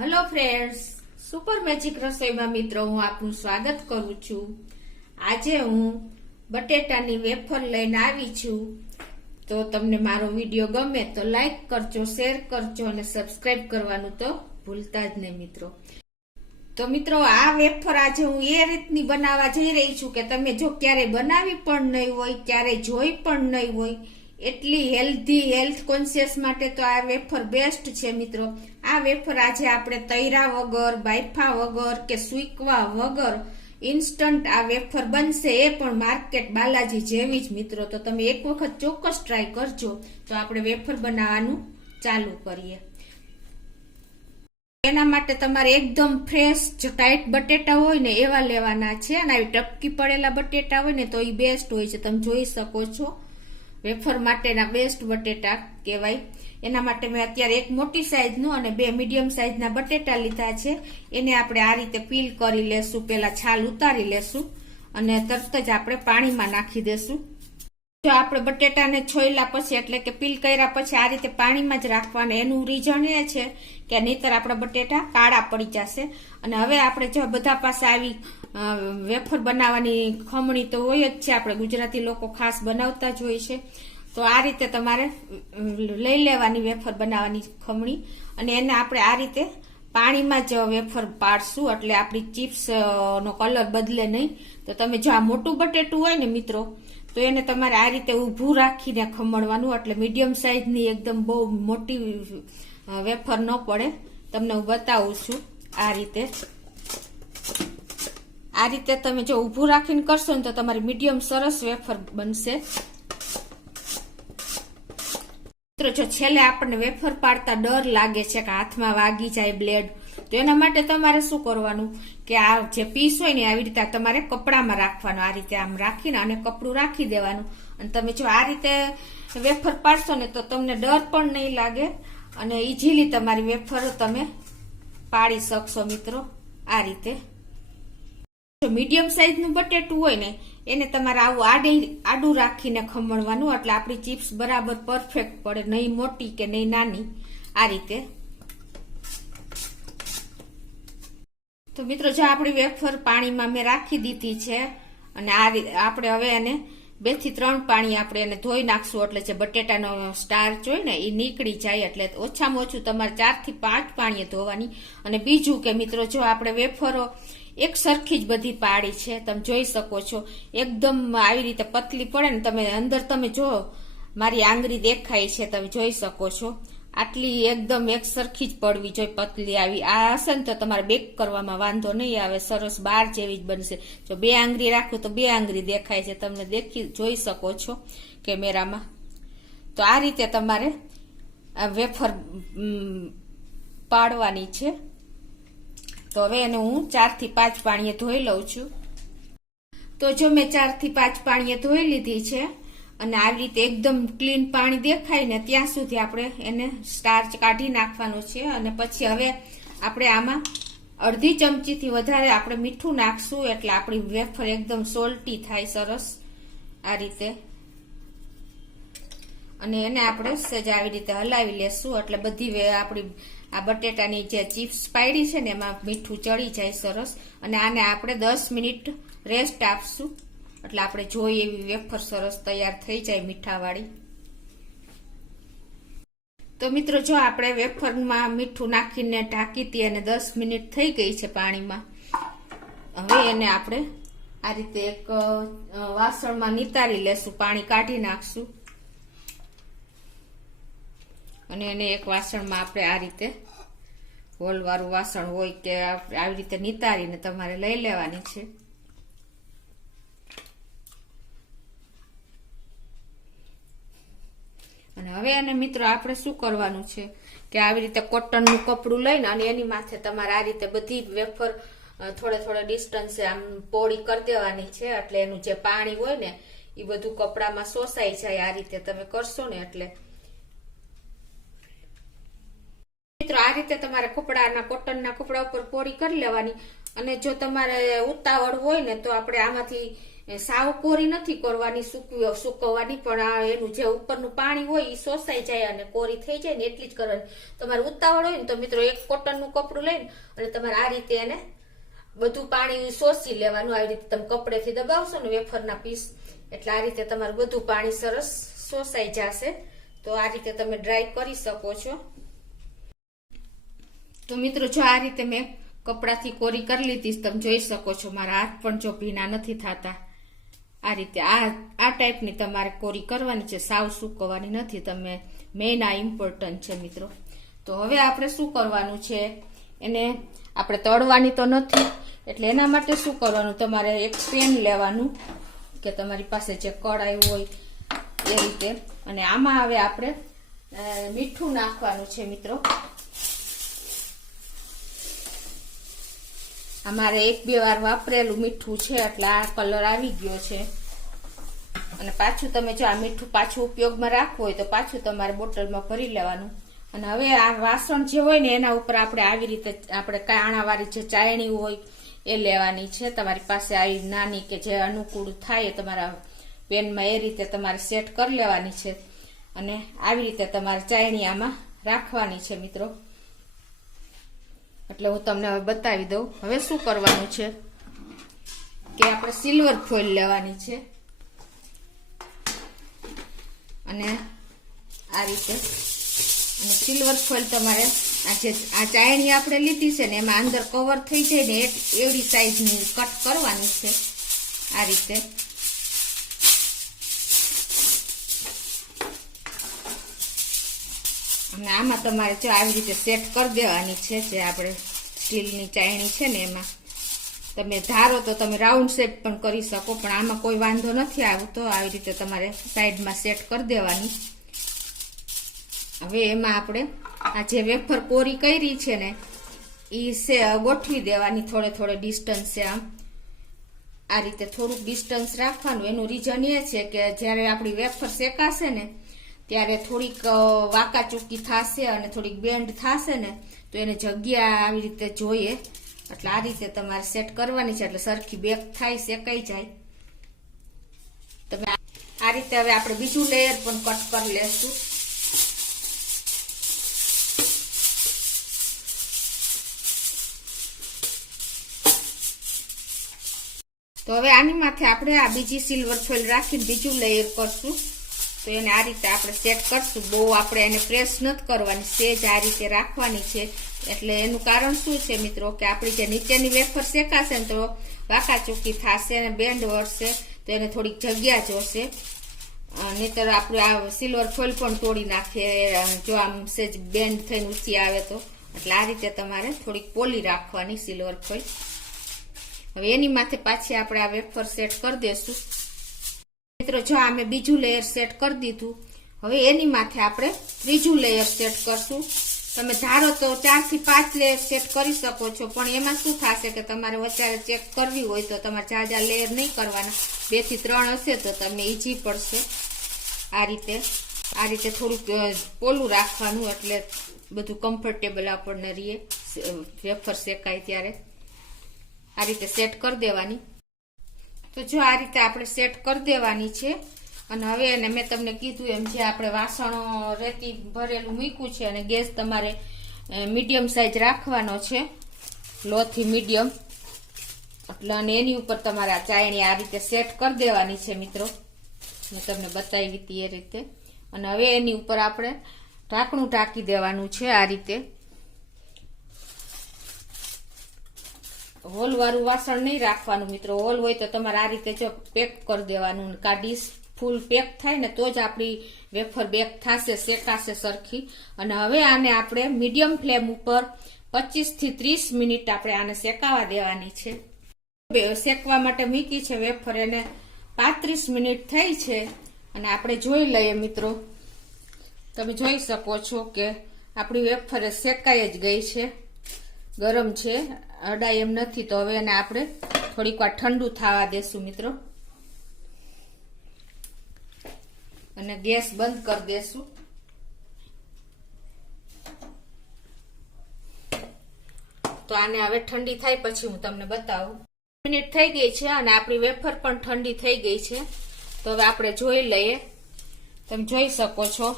Hello friends, super magic રસોઈમાં મિત્રો હું આપનું સ્વાગત કરું છું। આજે હું બટેટાની વેફર લઈને આવી છું। તો તમને મારો વિડીયો ગમે તો લાઈક કરજો, શેર કરજો અને સબસ્ક્રાઇબ કરવાનું તો ભૂલતા જ નહીં મિત્રો। તો મિત્રો આ વેફર આજે હું એ રીતની બનાવવા જઈ રહી છું કે તમે જો ક્યારે બનાવી પણ નહીં હોય, ક્યારે જોઈ પણ નહીં હોય, એટલી હેલ્ધી હેલ્થ કોન્શિયસ માટે તો આ વેફર બેસ્ટ છે મિત્રો। આ વેફર આજે આપણે તૈરા વગર, બાયફા વગર કે સુકવા વગર ઇન્સ્ટન્ટ આ વેફર બનશે, એ પણ માર્કેટ બાલાજી જેવી જ મિત્રો। તો તમે એક વખત ચોક્કસ ટ્રાય કરજો। તો આપણે વેફર બનાવવાનું ચાલુ કરીએ। એના માટે તમારે એકદમ ફ્રેશ ટાઈટ બટેટા હોય ને એવા લેવાના છે, અને આવી ટપકી પડેલા બટેટા હોય ને તો એ બેસ્ટ હોય છે। તમે જોઈ શકો છો વેફર માટેના બેસ્ટ બટેટા કહેવાય। એના માટે મેં અત્યારે એક મોટી સાઈઝનું અને બે મીડિયમ સાઈઝના બટેટા લીધા છે। એને આપણે આ રીતે પીલ કરી લેશું, પેલા છાલ ઉતારી લેશું અને તરત જ આપણે પાણીમાં નાખી દેશું। જો આપણે બટેટાને છોયલા પછી એટલે કે પીલ કર્યા પછી આ રીતે પાણીમાં જ રાખવાના। એનું રીઝન એ છે કે નહીતર આપણા બટેટા કાળા પડી જશે। અને હવે આપણે જો બધા પાસે આવી વેફર બનાવવાની ખમણી તો હોય જ છે, આપણે ગુજરાતી લોકો ખાસ બનાવતા જ હોય છે। તો આ રીતે તમારે લઈ લેવાની વેફર બનાવવાની ખમણી, અને એને આપણે આ રીતે પાણીમાં જ વેફર પાડશું એટલે આપણી ચિપ્સ નો કલર બદલે નહીં। તો તમે જો આ મોટું બટેટું હોય ને મિત્રો તો એને તમારે આ રીતે ઊભું રાખીને ખમણવાનું, એટલે મીડિયમ સાઈઝની એકદમ બહુ મોટી વેફર ન પડે। તમને હું બતાવું છું આ રીતે તમે જો ઊભું રાખીને કરશો ને તો તમારી મીડિયમ સરસ વેફર બનશે મિત્રો। જો છેલ્લે આપણને વેફર પાડતા ડર લાગે છે કે હાથમાં વાગી જાય બ્લેડ, તો એના માટે તમારે શું કરવાનું કે આ જે પીસ હોય ને આવી રીતે તમારે કપડામાં રાખવાનું, આ રીતે આમ રાખીને અને કપડું રાખી દેવાનું। અને તમે જો આ રીતે વેફર પાડશો ને તો તમને ડર પણ નહીં લાગે અને ઇઝીલી તમારી વેફર તમે પાડી શકશો મિત્રો। આ રીતે મીડિયમ સાઈઝનું બટેટું હોય ને એને તમારે આવું આડું રાખીને ખમણવાનું, એટલે આપણી ચિપ્સ બરાબર પરફેક્ટ પડે, નહીં મોટી કે નહીં નાની। આ રીતે તો મિત્રો જો આપણી વેફર પાણીમાં મેં રાખી દીધી છે, અને આ આપણે હવે એને 2 થી 3 પાણી આપણે એને ધોઈ નાખશું, એટલે જે બટેટાનો સ્ટાર્ચ હોય ને એ નીકળી જાય। એટલે ઓછામાં ઓછું તમારે 4 થી 5 પાણીએ ધોવાની। અને બીજું કે મિત્રો જો આપણે વેફરો એક સરખી જ બધી પાડી છે, તમે જોઈ શકો છો એકદમ આવી રીતે પતલી પડે ને, તમે અંદર તમે જો મારી આંગળી દેખાય છે, તમે જોઈ શકો છો આટલી એકદમ એક સરખી જ પડવી જોઈએ, પતલી આવી આ હશે ને તો તમારે બેક કરવામાં વાંધો નહીં આવે, સરસ બાર જેવી જ બનશે। જો 2 આંગળી રાખું તો 2 આંગળી દેખાય છે, તમને જોઈ શકો છો કેમેરામાં। તો આ રીતે તમારે આ વેફર પાડવાની છે। તો હવે એને હું 4 થી 5 પાણીએ ધોઈ લઉં છું। તો જો મેં 4 થી 5 પાણીએ ધોઈ લીધી છે, અને આવી રીતે એકદમ ક્લીન પાણી દેખાય ને ત્યાં સુધી આપણે એને સ્ટાર્ચ કાઢી નાખવાનો છે। અને પછી હવે આપણે આમાં અડધી ચમચીથી વધારે આપણે મીઠું નાખશું, એટલે આપણી વેફર એકદમ સોલ્ટી થાય સરસ આ રીતે। અને એને આપણે સહેજ આવી રીતે હલાવી લેશું, એટલે બધી આપણી આ બટેટાની જે ચિપ્સ પાડી છે ને એમાં મીઠું ચડી જાય સરસ। અને આને આપણે 10 મિનિટ રેસ્ટ આપશું, એટલે આપણે જોઈએ એવી વેફર સરસ તૈયાર થઈ જાય મીઠાવાળી। તો મિત્રો જો આપણે વેફરમાં મીઠું નાખીને ઢાંકી હતી અને 10 મિનિટ થઈ ગઈ છે પાણીમાં। હવે એને આપણે આ રીતે એક વાસણમાં નિતારી લેશું, પાણી કાઢી નાખશું અને એને એક વાસણમાં આપણે આ રીતે હોલવાળું વાસણ હોય કે આવી રીતે નિતારીને તમારે લઈ લેવાની છે। અને હવે એને મિત્રો આપણે શું કરવાનું છે કે આવી રીતે કોટનનું કપડું લઈને અને એની માથે તમારે આ રીતે બધી વેફર થોડે ડિસ્ટન્સે આમ પોળી કરી દેવાની છે, એટલે એનું જે પાણી હોય ને એ બધું કપડામાં શોષાઈ જાય। આ રીતે તમે કરશો ને એટલે મિત્રો આ રીતે તમારે કોટનના કપડા ઉપર પોળી કરી લેવાની। અને જો તમારે ઉતાવળ હોય ને તો આપણે આમાંથી સાવ કોરી નથી કરવાની, સુકવવાની, પણ આ એનું જે ઉપરનું પાણી હોય એ શોષાઈ જાય અને કોરી થઈ જાય ને એટલી જ કરવાની. તમારે ઉતાવળ હોય ને તો મિત્રો એક કોટનનું કપડું લઈને અને તમારે આ રીતે એને બધું પાણી શોષી લેવાનું. આવી રીતે તમે કપડેથી દબાવશો ને વેફરના પીસ એટલે આ રીતે તમારું બધું પાણી સરસ શોષાઈ જશે. તો આ રીતે તમે ડ્રાય કરી શકો છો. તો મિત્રો જો આ રીતે મેં કપડાથી કોરી કરી લીધી, તમે જોઈ શકો છો મારા હાથ પણ જો ભીના નથી થતા. આ રીતે આ ટાઈપની તમારે કોરી કરવાની છે, સાવ સૂકવવાની નથી. તમે મેઇન આ ઇમ્પોર્ટન્ટ છે મિત્રો. તો હવે આપણે શું કરવાનું છે, એને આપણે તળવાની તો નથી એટલે એના માટે શું કરવાનું, તમારે એક પેન લેવાનું કે તમારી પાસે જે કડાઈ હોય એ રીતે, અને આમાં હવે આપણે મીઠું નાખવાનું છે મિત્રો. અમારે 1-2 વાર વાપરેલું મીઠું છે એટલે આ કલર આવી ગયો છે. અને પાછું તમે જો આ મીઠું પાછું ઉપયોગમાં રાખવું હોય તો પાછું તમારે બોટલમાં ભરી લેવાનું. અને હવે આ વાસણ જે હોય ને એના ઉપર આપણે આવી રીતે આપણે કાણાવાળી જે ચાયણી હોય એ લેવાની છે. તમારી પાસે આવી નાની કે જે અનુકૂળ થાય તમારા પેનમાં એ રીતે તમારે સેટ કરી લેવાની છે. અને આવી રીતે તમારે ચાયણી આમાં રાખવાની છે મિત્રો. એટલે હું તમને હવે બતાવી દઉં. હવે શું કરવાનું છે કે આપણે સિલ્વર ફોઇલ લેવાની છે અને આ રીતે, અને સિલ્વર ફોઇલ તમારે આ ચાયણી આપણે લીધી છે ને એમાં અંદર કવર થઈ જાય ને એવડી સાઈઝની કટ કરવાની છે આ રીતે. અને આમાં તમારે જો આવી રીતે સેટ કરી દેવાની છે. જે આપણે સ્ટીલની ચાયણી છે ને એમાં તમે ધારો તો તમે રાઉન્ડ શેપ પણ કરી શકો, પણ આમાં કોઈ વાંધો નથી આવતો. આવી રીતે તમારે સાઈડમાં સેટ કરી દેવાની. હવે એમાં આપણે આ જે વેફર કોરી કરી છે ને એ ગોઠવી દેવાની થોડે ડિસ્ટન્સે. આમ આ રીતે થોડુંક ડિસ્ટન્સ રાખવાનું. એનું રીઝન એ છે કે જ્યારે આપણી વેફર શેકાશે ને ત્યારે થોડીક વાંકાચૂકી થશે અને થોડીક બેન્ડ થશે ને તો એને જગ્યા આવી રીતે જોઈએ. એટલે આ રીતે તમારે સેટ કરવાની છે એટલે સરખી બેક થાય, શેકાઈ જાય. તમે આ રીતે હવે આપણે બીજું લેયર પણ કટ કરી લેશું. તો હવે આની માથે આપણે આ બીજી સિલ્વર ફોઇલ રાખીને બીજું લેયર કરશું. તો એને આ રીતે આપણે સેટ કરશું. બહુ આપણે એને પ્રેસ નથી કરવાની, સેજ આ રીતે રાખવાની છે. એટલે એનું કારણ શું છે મિત્રો કે આપણી જે નીચેની વેફર શેકાશે ને તો વાંકાચૂકી થશે અને બેન્ડ વળશે તો એને થોડીક જગ્યા જોશે. નહીતર આપણે આ સિલ્વર ફોઇલ પણ તોડી નાખે જો આમ સેજ બેન્ડ થઈને ઊંચી આવે તો. એટલે આ રીતે તમારે થોડીક પોલી રાખવાની સિલ્વર ફોઇલ. હવે એની માથે પાછી આપણે આ વેફર સેટ કરી દેશું મિત્રો. જો આ મેં બીજું લેયર સેટ કરી દીધું. હવે એની માથે આપણે ત્રીજું લેયર સેટ કરશું. તમે ધારો તો 4 થી 5 લેયર સેટ કરી શકો છો, પણ એમાં શું થશે કે તમારે વધારે ચેક કરવી હોય તો તમારે જાજા લેયર નહીં કરવાના. 2 થી 3 હશે તો તમને ઈઝી પડશે. આ રીતે થોડુંક પોલું રાખવાનું એટલે બધું કમ્ફર્ટેબલ આપણને રહીએ વેફર શેકાય ત્યારે. આ રીતે સેટ કરી દેવાની. તો જો આ રીતે આપણે સેટ કરી દેવાની છે. અને હવે એને મેં તમને કીધું એમ જે આપણે વાસણો રેતી ભરેલું મૂક્યું છે અને ગેસ તમારે મીડિયમ સાઈઝ રાખવાનો છે, લો થી મીડિયમ. એટલે અને એની ઉપર તમારે આ ચાયણી આ રીતે સેટ કરી દેવાની છે મિત્રો. મેં તમને બતાવી હતી એ રીતે. અને હવે એની ઉપર આપણે ઢાંકણું ઢાંકી દેવાનું છે આ રીતે. હોલ વાળું વાસણ નહીં રાખવાનું મિત્રો. હોલ હોય તો તમારે આ રીતે જો પેક કરી દેવાનું. ડીશ ફૂલ પેક થાય ને તો જ આપણી વેફર બેક થશે, શેકાશે સરખી. અને હવે આને આપણે મીડિયમ ફ્લેમ ઉપર 25 થી 30 મિનિટ આપણે આને શેકાવા દેવાની છે. શેકવા માટે મૂકી છે વેફર, એને 35 મિનિટ થઈ છે. અને આપણે જોઈ લઈએ મિત્રો. તમે જોઈ શકો છો કે આપણી વેફર શેકાઈ જ ગઈ છે, ગરમ છે, અડાય એમ નથી. તો હવે એને આપણે થોડીક વાર ઠંડુ થવા દેશું મિત્રો. અને ગેસ બંધ કરી દેશું. તો આને હવે ઠંડી થાય પછી હું તમને બતાવું. મિનિટ થઈ ગઈ છે અને આપણી વેફર પણ ઠંડી થઈ ગઈ છે. તો હવે આપણે જોઈ લઈએ. તમે જોઈ શકો છો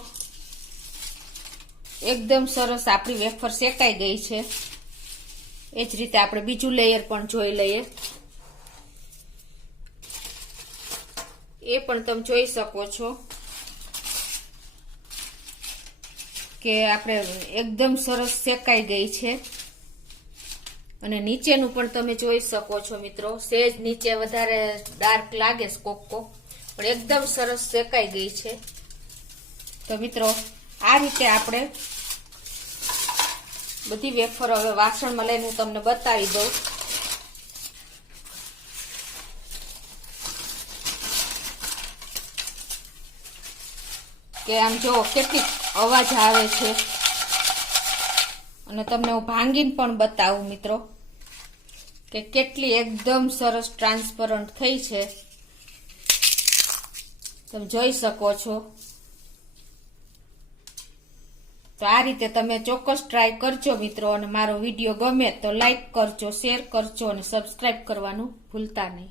એકદમ સરસ આપણી વેફર શેકાઈ ગઈ છે. એ જ રીતે આપણે બીજું લેયર પણ જોઈ લઈએ. એ પણ તમે જોઈ શકો છો કે આપણે એકદમ સરસ શેકાઈ ગઈ છે. અને નીચેનું પણ તમે જોઈ શકો છો મિત્રો. સેજ નીચે વધારે ડાર્ક લાગે છે કોક પણ એકદમ સરસ શેકાઈ ગઈ છે. તો મિત્રો આ રીતે આપણે બધી વેફર હવે વાસણમાં લઈને હું તમને બતાવી દઉં કે આમ જો કેટલી અવાજ આવે છે. અને તમને હું ભાંગીને પણ બતાવું મિત્રો કે કેટલી એકદમ સરસ ટ્રાન્સપરન્ટ થઈ છે. તમે જોઈ શકો છો. તો આ રીતે તમે ચોક્કસ ટ્રાય કરજો મિત્રો. અને મારો વિડીયો ગમે તો લાઈક કરજો, શેર કરજો અને સબસ્ક્રાઇબ કરવાનું ભૂલતા નહીં.